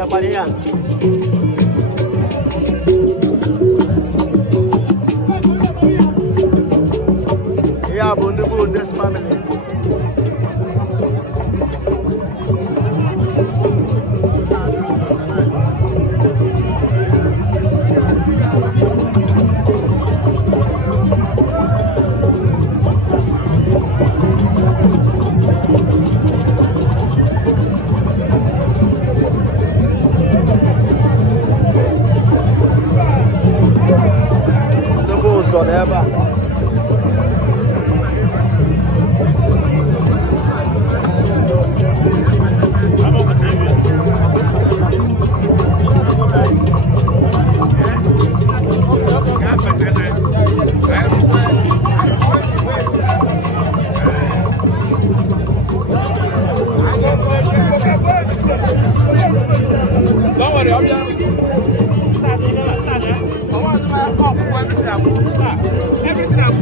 Gabaria. Yeah, but the good this family. Whatever. Don't worry, I'm here. Everything I'm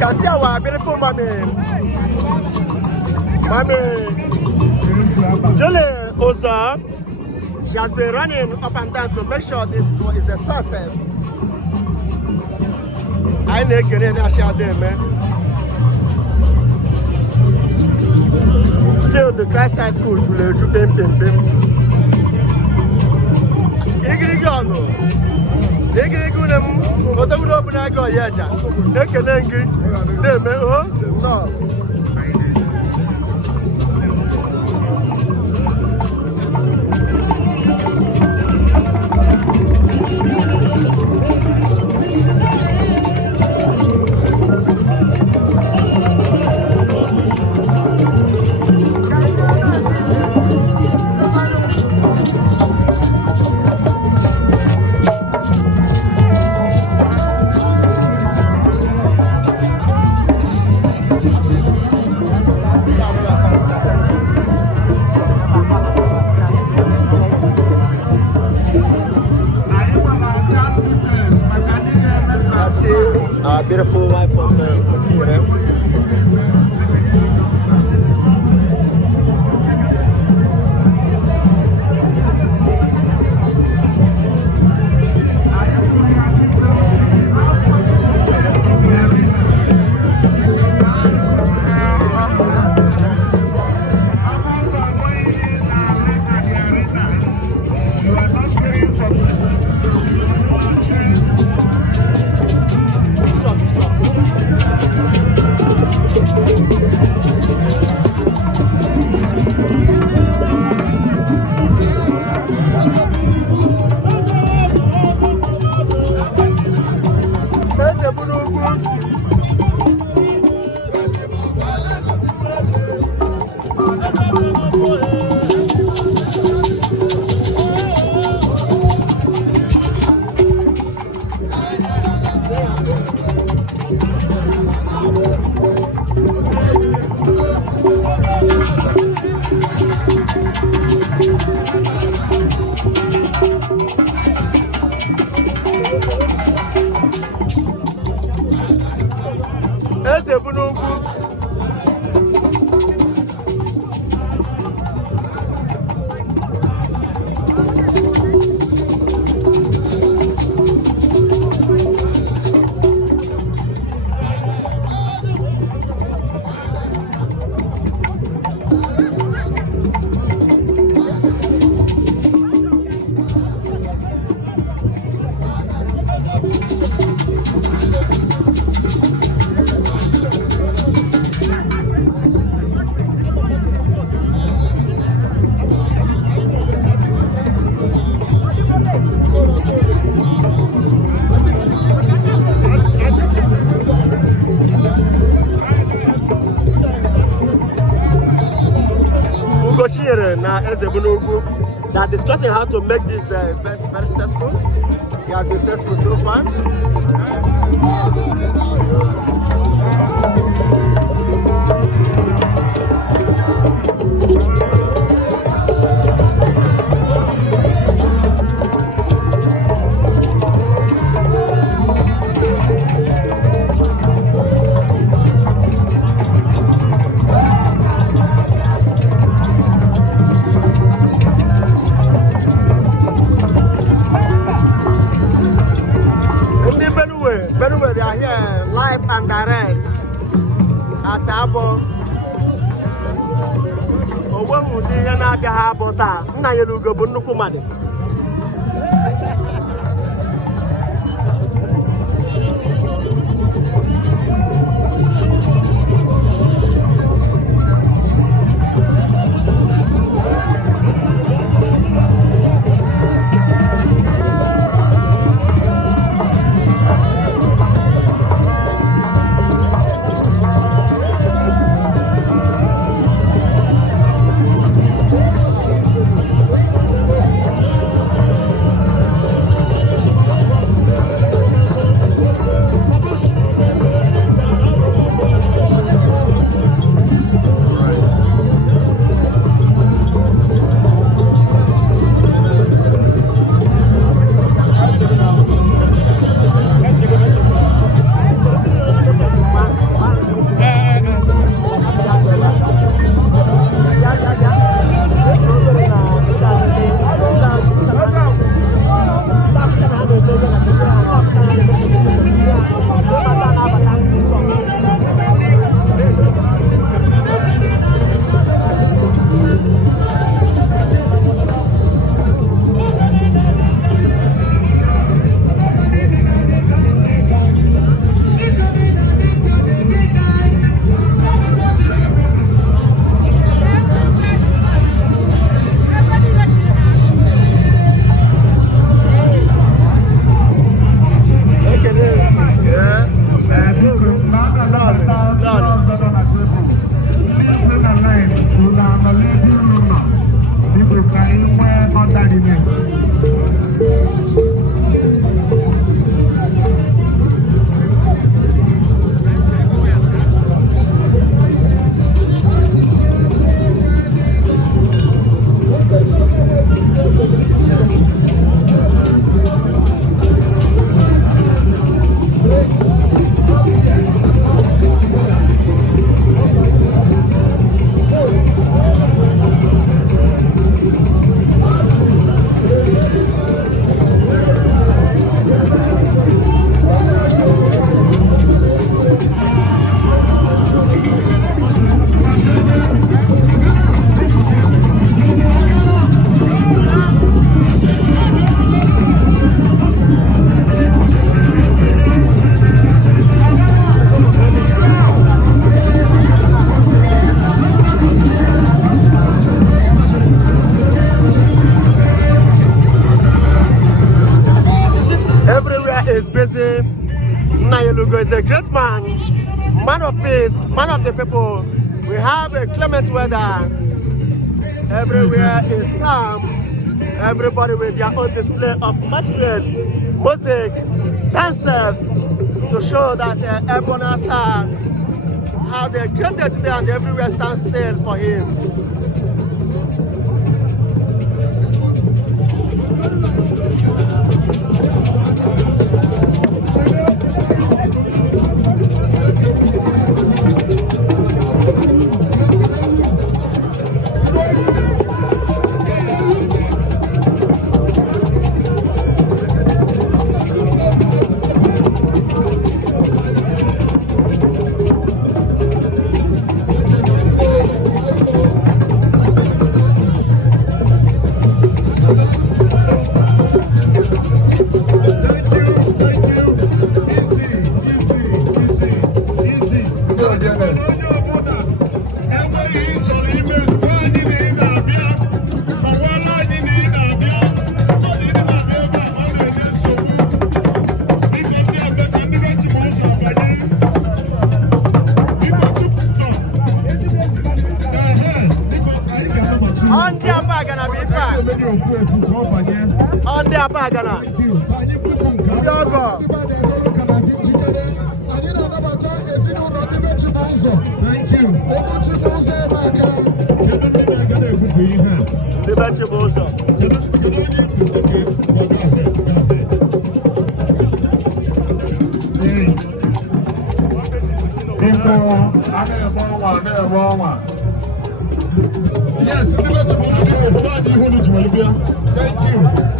can see our beautiful mommy. Julie Oza, she has been running up and down to make sure this is a success. I like it in Ashade, man. Still the Christ High School, Julie, Bim. Igrigogo. Igrigunum, Otaguno Bunago Yaja. Ekenengi, Deme, oh, no. Beautiful wife of Chile. Eze Bunugwu. Na Eze Bunugwu that discussing how to make this event very successful. He has been successful so far. Benue, they are here live and direct at Abo. Owo di ya na aga ha Abo taa. Nna ya lugo bụ nnukwu mmadụ. Is a great man of peace, man of the people. We have a clement weather. Everywhere is calm. Everybody with their own display of masquerade, music, dance steps to show that everyone has had a great day today and everywhere stands still for him. On the Apagana. Yogo. Thank you. Liberty Bosa. Yes, thank you. Thank you.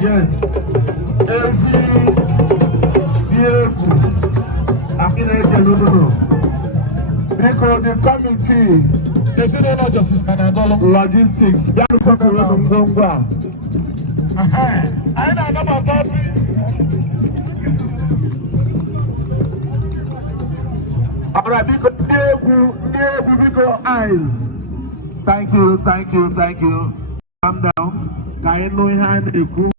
Yes. Esi Diego. Because the committee, they say no justice logistics. Alright, Diego eyes. Thank you, thank you, thank you. Calm down. Can you know hand the crew?